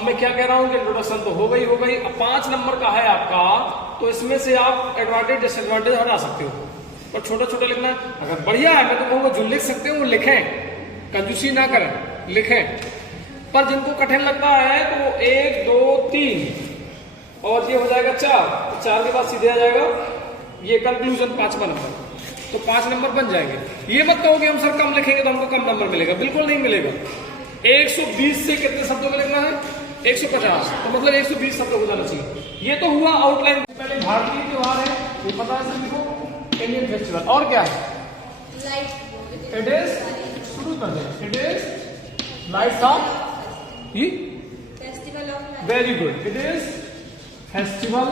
अब मैं क्या कह रहा हूं कि इंट्रोडक्शन तो हो गई। अब 5 नंबर का है आपका, तो इसमें से आप एडवांटेज डिसएडवांटेज हटा सकते हो, पर छोटा छोटा लिखना है। अगर बढ़िया है मैं तो कहूँगा जो लिख सकते हो वो लिखें, कंजूसी ना करें, लिखें। पर जिनको कठिन लगता है तो वो 1 2 3 और ये हो जाएगा 4, 4 के बाद सीधे आ जाएगा ये कंक्लूजन 5वां नंबर, तो 5 नंबर बन जाएंगे। ये मत कहो कि हम सर कम लिखेंगे तो हमको कम नंबर मिलेगा, बिल्कुल नहीं मिलेगा। 120 से कितने शब्दों में लिखना है? 150, तो मतलब 120 शब्द हो जाना चाहिए। ये तो हुआ आउटलाइन। पहले भारतीय त्योहार है, ये पता है सभी को, इंडियन फेस्टिवल। और क्या है? इट इज, शुरू कर दे, it is lights off, very good, it is festival.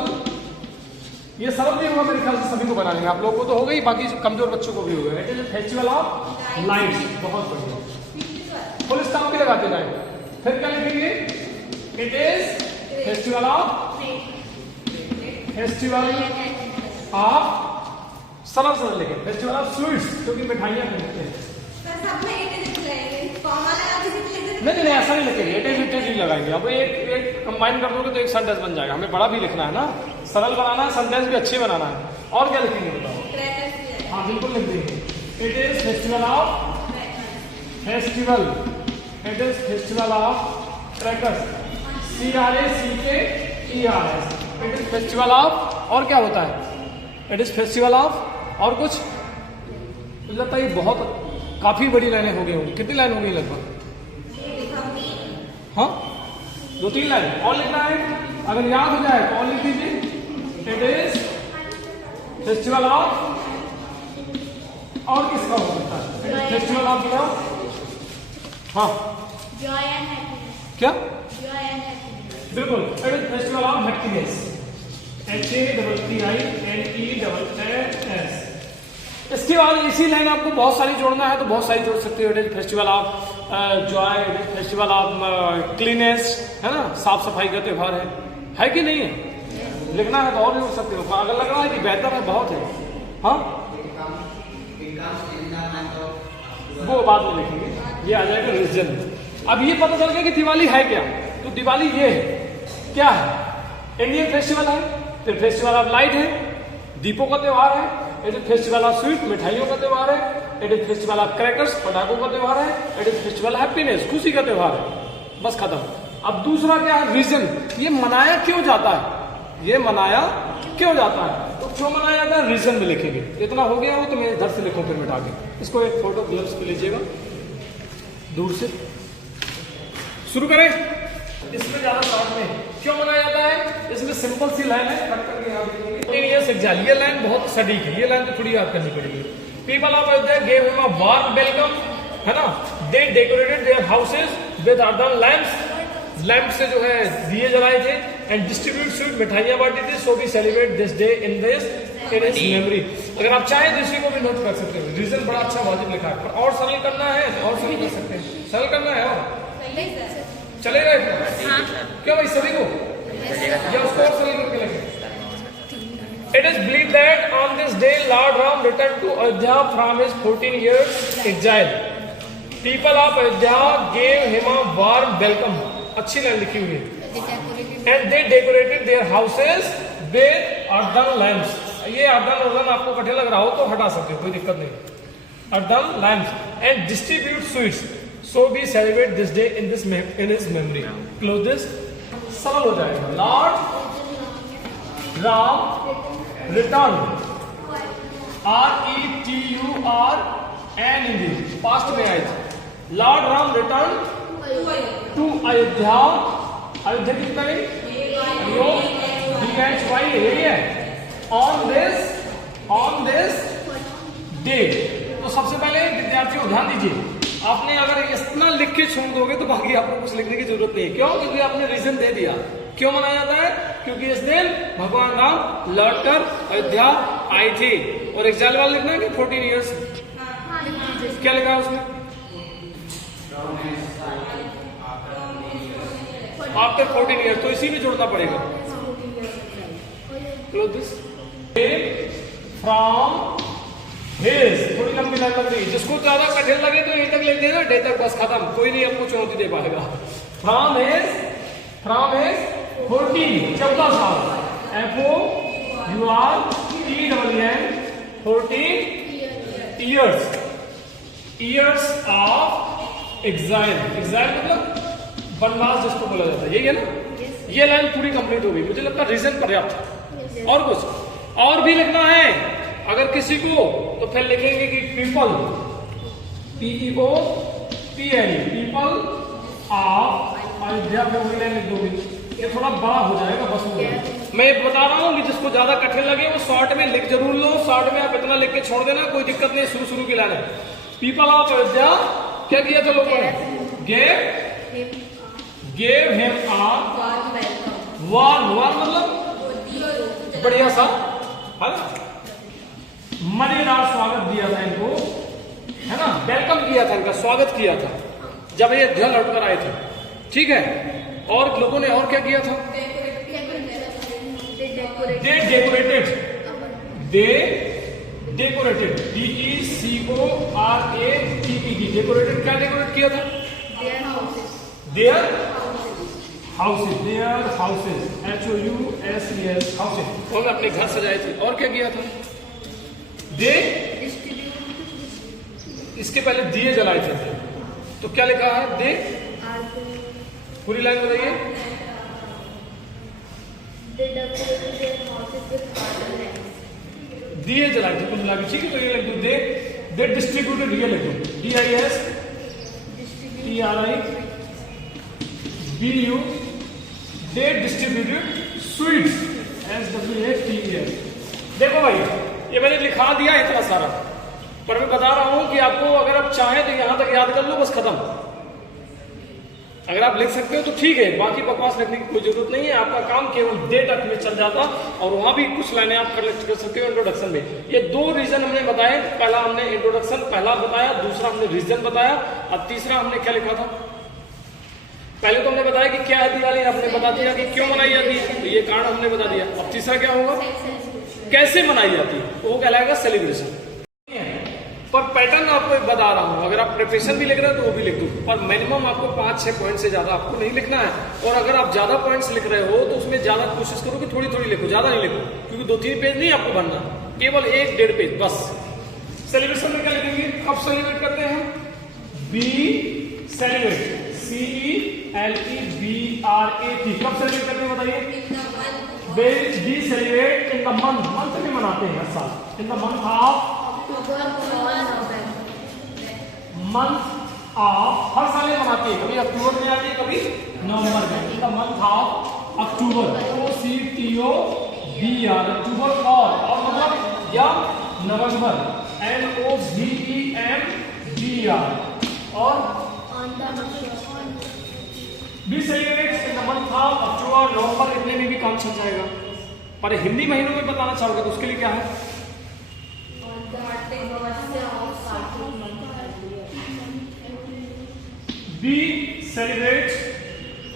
ये सरल नहीं होगा मेरे ख्याल से, सभी को बनाने आप लोगों को तो हो गई, बाकी कमजोर बच्चों को भी होगा। It is festival of lights, बहुत बढ़िया, फुल स्टॉप भी लगाते जाए। फिर क्या लिखेंगे? It is festival of, festival of, सरल सरल लिखे, फेस्टिवल ऑफ स्वीट्स, क्योंकि मिठाइयां खरीदते हैं। नहीं ऐसा नहीं लिखेंगे, इट इज लगाएंगे। अब एक कंबाइन कर दोगे तो एक सेंटेंस बन जाएगा। हमें बड़ा भी लिखना है ना, सरल बनाना है, सेंटेंस भी अच्छे बनाना है। और क्या लिखेंगे बताओ? हाँ बिल्कुल लिख देंगे। It is festival of, festival, it is festival of crackers, CRACKERS, it is festival of. और क्या होता है? It is festival of. और कुछ मुझे लगता है ये बहुत काफी बड़ी लाइनें हो गई होंगी। कितनी लाइन हो गई लगभग? हाँ 2-3 लाइन और लिखना है। अगर याद हो जाए तो और लिख दीजिए। इट इज फेस्टिवल ऑफ, और किसका हो सकता है? इट इज फेस्टिवल ऑफ बताओ। हाँ क्या? बिल्कुल, it is festival of happiness, HAPPINESS। इसके बाद इसी लाइन आपको बहुत सारी जोड़ना है तो बहुत सारी जोड़ सकते हो। It is festival of Joy, it is festival of cleanness, है ना, साफ सफाई का त्योहार है कि नहीं है? लिखना है तो और जोड़ सकते हो। अगर लग रहा है कि बेहतर है, बहुत है, हाँ वो बाद में लिखेंगे। ये आ जाएगा रीजन। अब ये पता चल गया कि दिवाली है क्या, तो दिवाली ये है, क्या है? इंडियन फेस्टिवल है, फिर फेस्टिवल ऑफ लाइट है, दीपों का त्योहार है। It is festival of sweet, मिठाइयों का त्योहार है। It is festival of crackers, पटाखों का त्योहार है। इट इज फेस्टिवल हैप्पीनेस, खुशी का त्योहार है। बस खत्म। अब दूसरा क्या है? रीजन। ये मनाया क्यों जाता है? ये मनाया क्यों जाता है? तो क्यों मनाया जाता है रीजन में लिखेंगे। इतना हो गया हो तो मैं इधर से लिखूं फिर मिटा के। इसको एक फोटो ग्लव्स पे लीजिएगा, दूर से शुरू करें। इसमें ज्यादा शॉर्ट में क्यों मनाया जाता है? इसमें सिंपल सी लाइन है, कट करके यहाँ लिखेंगे। ये लाइन बहुत सटीक है, ये लाइन तो थोड़ी याद करनी पड़ेगी। People of Ayodhya gave him a warm welcome, है ना। They decorated their houses with earthen lamps, lamp से जो है दिए जलाए थे। एंड डिस्ट्रीब्यूट स्वीट, मिठाइयां बांटी थी। So we celebrate this day in its memory. अगर आप चाहें तो इसी को भी नोट कर सकते हो। रीजन बड़ा अच्छा वाजिब लिखा है, पर और सरल करना है तो और सरल कर सकते हैं। सरल करना है और चलेगा इतना? क्यों भाई, सभी को या उसको और सरल करके लिखें। It is believed that on this day Lord Ram returned to Ayodhya from his 14 years exile. People of Ayodhya gave him a warm welcome. अच्छी लाइन लिखी हुई है। And they decorated their houses with earthen lamps. ये earthen आपको कठिन लग रहा हो तो हटा सकते हो, कोई दिक्कत नहीं। earthen lamps and distribute sweets. So we celebrate this day in his memory. Close this. सरल हो जाएगा। Lord Ram returned, RETURN, past में आए थे। Lord Ram return to Ayodhya. Ayodhya की स्पेलिंग DHY यही है। On this day. तो सबसे पहले विद्यार्थियों ध्यान दीजिए, आपने अगर इतना लिख के छोड़ दोगे तो बाकी आपको कुछ लिखने की जरूरत नहीं है। क्यों? क्योंकि आपने रीजन दे दिया। क्यों मनाया जाता है? क्योंकि इस दिन भगवान राम लौटकर अयोध्या आए थे। और एग्जाइल वाला लिखना है कि 14 इयर्स, क्या लिखा है उसमें? आफ्टर 14 इयर्स, तो इसी में जोड़ना पड़ेगा। फ्रॉम हिज, थोड़ी लंबी लाइन लग रही है, जिसको ज्यादा कठिन लगे तो यहीं तक लिख देना, डे तक, बस खत्म, कोई नहीं आपको चुनौती दे पाएगा। फ्रॉम हिज फ्रॉम इज 14 14 साल, FOURTEEN 14 years, years of exile, exile मतलब वनवास जिसको बोला जाता है, यही है ना। ये लाइन पूरी कंप्लीट हो गई, मुझे लगता है रीजन पर्याप्त है। और कुछ और भी लिखना है अगर किसी को, तो फिर लिखेंगे कि people, PEOPL, people of Ayodhya में वही लाइन लिख दोगे। ये थोड़ा बड़ा हो जाएगा बस में। मैं ये बता रहा हूँ कि जिसको ज्यादा कठिन लगे वो शॉर्ट में लिख जरूर लो, शॉर्ट में आप इतना लिख के छोड़ देना, कोई दिक्कत नहीं। शुरू की लाइन है, पीपल ऑफ अयोध्या क्या किया था लोगों ने, गेव हिम अ वार्म, मतलब बढ़िया सा है ना, मजेदार स्वागत दिया था इनको, है ना, वेलकम किया था, इनका स्वागत किया था जब ये अयोध्या लौट कर आए थे। ठीक है, और लोगों ने और क्या किया था, दे डेकोरेटेड, DECORATED, डेकोरेटेड, क्या डेकोरेट किया था, देयर हाउसेज, HOUSES, हाउसेज, उन्होंने अपने घर सजाए थे। और क्या किया था, दे, इसके पहले दिए जलाए थे, तो क्या लिखा है, दे, पूरी लाइन बताइए, दिए जलाए थे कुल मिला के। ठीक है, तो ये लिख दो, दे डिस्ट्रीब्यूटेड, ये लिख दो, DISTRIBUTED, दे डिस्ट्रीब्यूटेड स्वीट्स, SWEETS। देखो भाई, ये मैंने लिखा दिया इतना सारा, पर मैं बता रहा हूं कि आपको अगर आप चाहें तो यहां तक याद कर लो, बस खत्म। अगर आप लिख सकते हो तो ठीक है, बाकी बकवास लिखने की कोई जरूरत नहीं है। आपका काम केवल दे तक में चल जाता, और वहां भी कुछ लाइनें आप कर सकते हो इंट्रोडक्शन में। ये 2 रीजन हमने बताए, पहला हमने इंट्रोडक्शन पहला बताया, दूसरा हमने रीजन बताया, और तीसरा हमने क्या लिखा था, पहले तो हमने बताया कि क्या है दिवाली, हमने बता दिया कि क्यों मनाई जाती है, तो ये कारण हमने बता दिया। अब तीसरा क्या होगा, कैसे मनाई जाती है, वो कहलाएगा सेलिब्रेशन। पर पैटर्न आपको एक बता रहा हूं, अगर आप प्रिपरेशन भी लिख रहे हैं तो वो भी लिख दो, पर मिनिमम आपको 5-6 पॉइंट से ज्यादा आपको नहीं लिखना है। और अगर आप ज्यादा पॉइंट्स लिख रहे हो तो उसमें ज्यादा कोशिश करो कि थोड़ी थोड़ी लिखो, ज्यादा नहीं लिखो, क्योंकि 2-3 पेज नहीं आपको भरना, केवल 1-1.5 पेज बस। सेलिब्रेशन में क्या लिखेंगे, कब सेलिब्रेट करते हैं, बी सेलिब्रेट, CELEBRAT, कब सेलिब्रेट करते हैं बताइए, be celebrate in the month में मनाते हैं हर साल, इन द मंथ ऑफ हर साल मनाती है, कभी अक्टूबर में आती है, कभी नवंबर में, in the month of October, OCTOBR, October, और मतलब या नवंबर, NOVEMBR, और be celebrates in the month of October, November, इतने में भी काम चल जाएगा। पर हिंदी महीनों में बताना चाहोगे तो उसके लिए क्या है, बी सेलिब्रेट,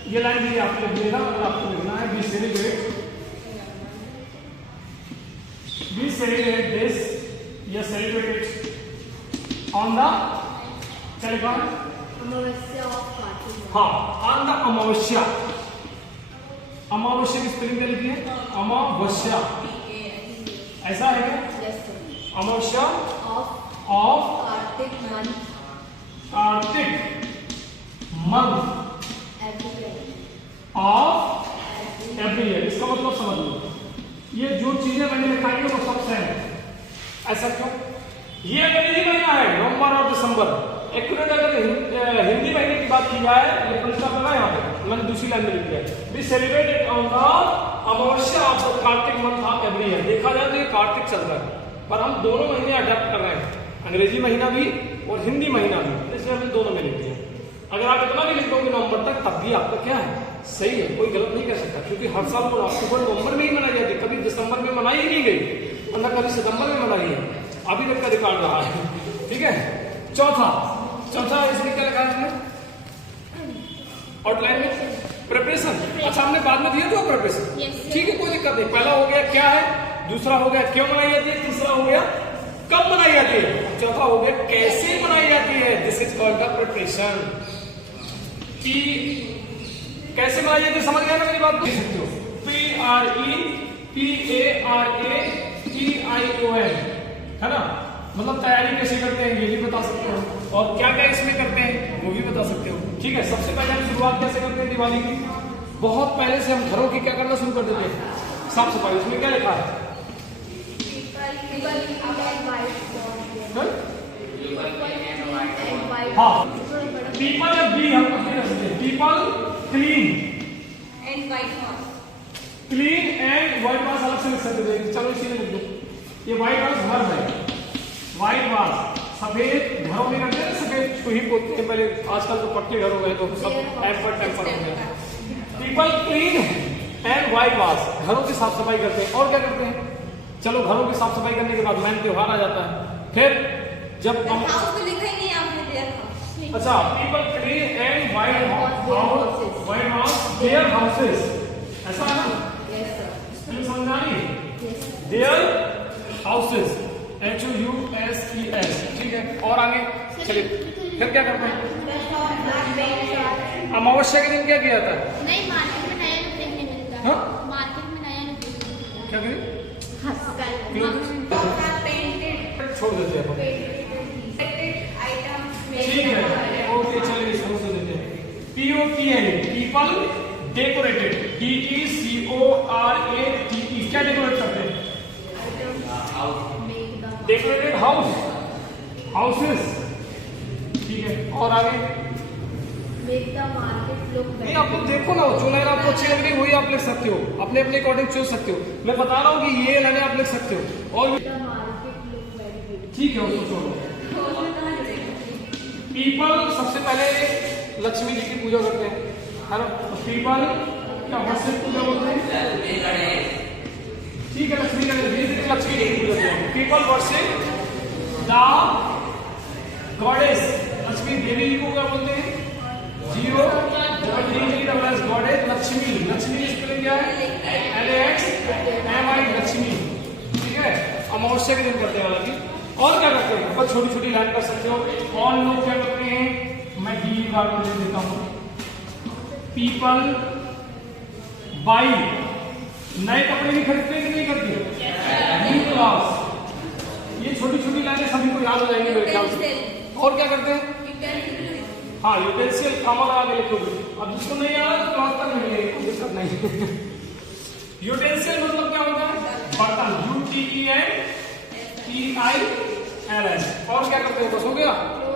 ये लाइन भी आपको लिख देना, अगर आपको लिखना है, बी सेलिब्रेट दिस, ये सेलिब्रेटेड ऑन द टेलीफोन, हाँ, ऑन द अमावस्या, अमावस्या की स्पेलिंग क्या लिखी है, अमावस्या, ऐसा है क्या, अमावस्या of Kartik month of every year. इसका मतलब समझ लो, ये जो चीजें मैंने लिखाई है वो सब सेम है। ऐसा क्यों, ये अंग्रेजी महीना है, नवंबर और दिसंबर। एक्यूरेट अगर हिंदी महीने की बात की जाए, ये पंचका लगा यहाँ पे, मैंने दूसरी लाइन में लिख दिया, we celebrate on the Amavasya of the Kartik month of every year. देखा जाए तो ये कार्तिक चल रहा है, पर हम दोनों महीने अडॉप्ट कर रहे हैं, अंग्रेजी महीना भी और हिंदी महीना भी, इसलिए हमने दोनों में लिख दिया। अगर आप इतना भी लिख दोगे नवंबर तक, तब भी आपका क्या है, सही है, कोई गलत नहीं कर सकता, क्योंकि हर साल वो अक्टूबर नवंबर में ही मनाई जाती है, कभी दिसंबर में मनाई ही नहीं गई, वरना कभी सितंबर में मनाई है, अभी तक का रिकॉर्ड रहा है। ठीक है, चौथा इसमें क्या लिखा है आउटलाइन में, प्रिपरेशन। अच्छा, हमने बाद में दिया तो प्रिपरेशन, ठीक है, कोई दिक्कत नहीं। पहला हो गया क्या है, दूसरा हो गया क्यों मनाई जाती है, तीसरा हो गया कब मनाई जाती है, चौथा हो गया कैसे मनाई जाती है, this is called the preparation. कैसे मनाई जाती है समझ गया ना मेरी बात? देख सकते हो PREPARATION, है ना? मतलब तैयारी कैसे करते हैं ये भी बता सकते हो, और क्या क्या इसमें करते हैं वो भी बता सकते हो। ठीक है, सबसे पहले हम शुरुआत कैसे करते हैं दिवाली की? बहुत पहले से हम घरों की क्या करना शुरू कर देते हैं, साफ सफाई। उसमें क्या लिखा है? हाँ, पीपल या बी हम कुछ नहीं कर सकते। People clean and white wash अलग से लिख सकते थे, चलो इसीलिए लिख दो। ये व्हाइट वॉश घर है, व्हाइट वॉश सफेद घरों में करते हैं, सफेद को ही पोतते हैं पहले। आजकल तो पक्के घर हो गए तो सब टेम्पर हो गया। People clean and white wash, घरों की साफ सफाई करते हैं। और क्या करते हैं? चलो घरों की साफ सफाई करने के बाद मैन त्योहार आ जाता है। फिर जब हम अच्छा, people clean and white wash their houses, ऐसा है ना? समझानी देयर हाउसेस, HOUSES। ठीक है, और आगे चलिए फिर क्या करते हैं? अमावस्या के दिन क्या किया जाता है? नहीं, मार्केट में नया लुक देखने मिलता है। मार्केट में नया लुक क्या करें? छोड़ देते हैं। ठीक है, ओके, चलिए इसको छोड़ देते हैं। POPL, पीपल डेकोरेटेड, DECORATE, क्या डेकोरेट करते हैं? Decorated houses. ठीक है, और आगे नहीं, आप लोग देखो ना, जो लाइन आपको अच्छी लग रही है वही आप लिख सकते हो, अपने अपने अकॉर्डिंग चूज सकते हो। मैं बता रहा हूँ कि ये लाइनें आप लिख सकते हो। और ठीक है, उसको छोड़ो। पीपल सबसे पहले लक्ष्मी जी की पूजा करते हैं, है ना? पीपल क्या वर्षिप पूजा बोलते हैं? ठीक है, लक्ष्मी जी की पूजा करते हैं। People worship the goddess, Lakshmi Devi ji को क्या बोलते हैं? गॉडेस लक्ष्मी। लक्ष्मी स्पेलिंग क्या है? LAXMI, लक्ष्मी। ठीक है, अमावस्या के दिन करते हैं हालांकि। और क्या करते हैं? बहुत छोटी छोटी लाइन कर सकते हो। और लोग क्या करते हैं? मैं डी बार में लिख देता हूं। पीपल बाई, नए कपड़े नहीं खरीदते कि नहीं करते? New clothes. ये छोटी छोटी लाइनें सभी को याद हो जाएंगी मेरे ख्याल से। और क्या करते हैं? हाँ, यूटेंसिल कॉमन आगे लिखोगे। अब जिसको नहीं आ रहा तो क्लास तक नहीं है, कोई दिक्कत नहीं। यूटेंसिल मतलब क्या होता है? बर्तन, UTENTILS। और क्या करते हैं? बस हो गया।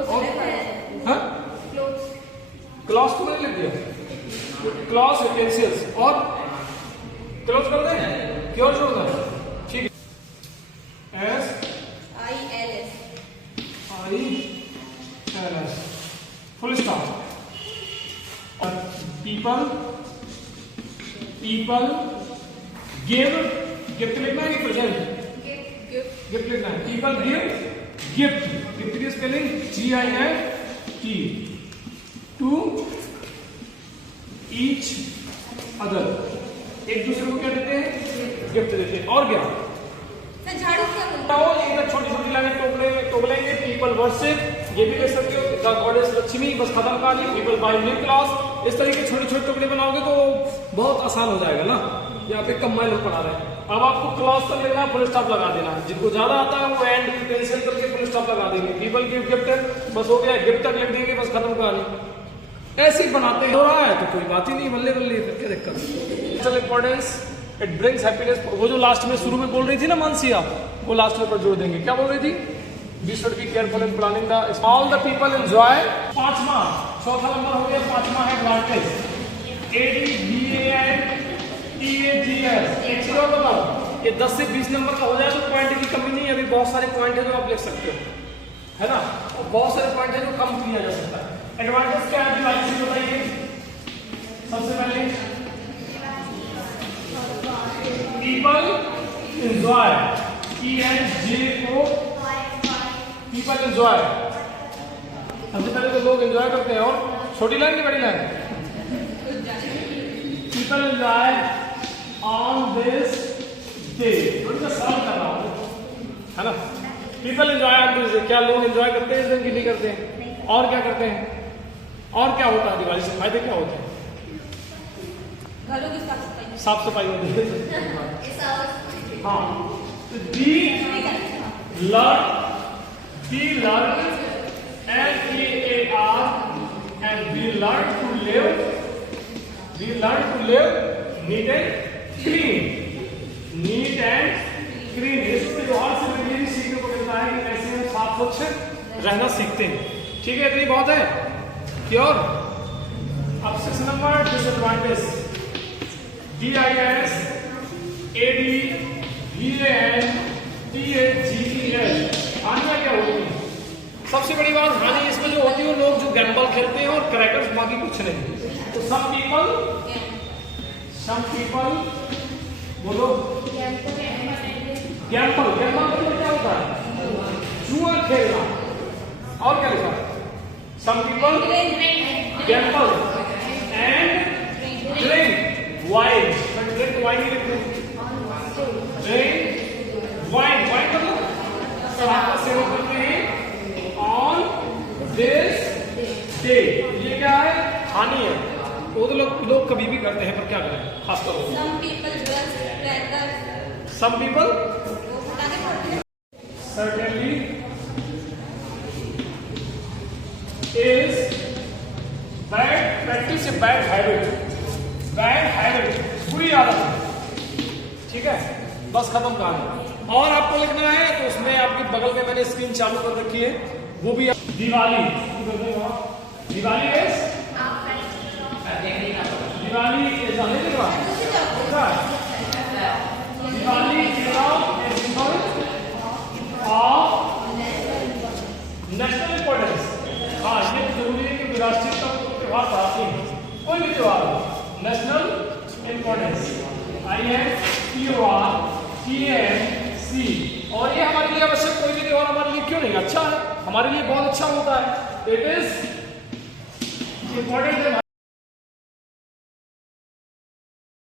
और हाँ, क्लॉथ तो मैंने लिख दिया, क्लॉथ यूटेंसिल्स। और क्लोज कर दें, क्यों छोड़ दें? ठीक है, SILS full stop. People give, gift लिखना है कि प्रेजेंट? गिफ्ट लिखना है। पीपल गिव गिफ्ट, गिफ्ट की spelling GIFT, to each other, एक दूसरे को क्या देते हैं? गिफ्ट देते हैं। और क्या? झाड़ू क्या बोलते हो? ये छोटी छोटी लाइनें टोकलेंगे। पीपल वर्शिप, ये भी ले सकते हो। द गॉडेस लक्ष्मी, बस खत्म कहानी। People buy new cloth. इस तरीके छोटे छोटे टुकड़े बनाओगे तो बहुत आसान हो जाएगा ना। यहाँ पे कम लोग पढ़ा रहे हैं। अब आपको क्लॉथ तक लेना, फुल स्टॉप लगा देना। जिनको ज्यादा आता है वो एंड पेंसिल करके फुल स्टॉप लगा देंगे। पीपल गिव गिफ्ट, बस हो गया, गिफ्ट तक लिख देंगे, बस खत्म कहानी। ऐसे ही बनाते हो रहा है तो कोई बात ही नहीं, बल्ले बल्ले, फिर क्या दिक्कत? चल इंपॉर्टेंस, इट ब्रिंग्स हैप्पीनेस। वो जो लास्ट में शुरू में बोल रही थी ना मानसी, आप वो लास्ट में पर जोड़ देंगे। क्या बोल रही थी? We should be careful in planning the all the people enjoy। पांचवा, चौथा नंबर हो गया, पांचवा है एडवांटेज, ADVANTAGS। एक चीज और बताओ, ये 10 से 20 नंबर का हो जाए तो पॉइंट की कमी नहीं है। अभी बहुत सारे पॉइंट है जो आप लिख सकते हो, है ना? और बहुत सारे पॉइंट है जो कम किया जा सकता है। एडवांटेज क्या है बताइए? सबसे पहले people enjoy, PNJO, people enjoy. सबसे पहले तो लोग एंजॉय करते हैं। और छोटी लाइन की बड़ी line? People enjoy on this day. थोड़ा सवाल कर रहा हूं, है ना? People enjoy on this day, क्या लोग एंजॉय करते हैं इस दिन की? नहीं करते हैं। और क्या करते हैं? और क्या होता है दिवाली से? फायदे क्या होते हैं? घरों की साफ सफाई। साफ सफाई होती है। हाँ, तो be learn, LEAR, and we learn to live neat and clean, इसमें जो और से ये भी सीखने को मिलता है कि कैसे हम साफ स्वच्छ रहना सीखते हैं। ठीक है, इतनी बहुत है कि और अब 6 नंबर डिसएडवांटेज, DIS ADVANTHGES, हानियां क्या होती है? सबसे बड़ी बात हानि इसमें जो होती है, वो लोग जो गैम्बल खेलते हैं और क्रैकर्स, बाकी कुछ नहीं। तो सम पीपल बोलो, गैम्बल मतलब क्या होता है? जुआ खेलना। और क्या लिखा? Some people gamble and drink wine, but drink wine नहीं लिखते, ड्रिंक वाइन मतलब शराब का सेवन करते हैं ऑन दिस डे। ये क्या है? हानि है। वो तो लोग कभी भी करते हैं, पर क्या करें, खासतौर पर some people certainly is bad practice, a bad habit, बुरी आदत है। ठीक है, बस खत्म कहानी। और आपको लिखना है तो उसमें आपकी बगल में मैंने स्क्रीन चालू कर रखी है, वो भी Diwali is Diwali is Diwali national importance. हाँ, ये जरूरी है कि राष्ट्रीय त्योहार बनाते हैं, कोई भी त्योहार नेशनल इंपॉर्टेंस, INPORTANC। और ये हमारे लिए आवश्यक, कोई भी त्योहार हमारे लिए क्यों नहीं अच्छा है, हमारे लिए बहुत अच्छा होता है। इट इज इंपॉर्टेंट है।